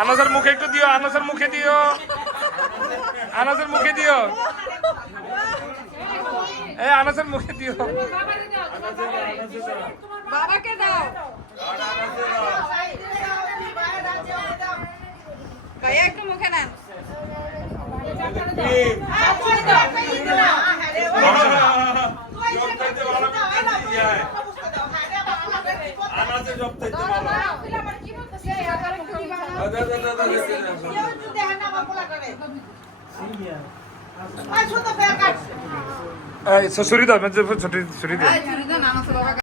আনাসের মুখে একটু দিও, আনাসের মুখে দিও, আনাসের মুখে দিও, এই আনাসের মুখে দিও। বাবাকে দাও। ভাইয়া একটু মুখে নেন। ছুরি দাও, ছুরি দাও।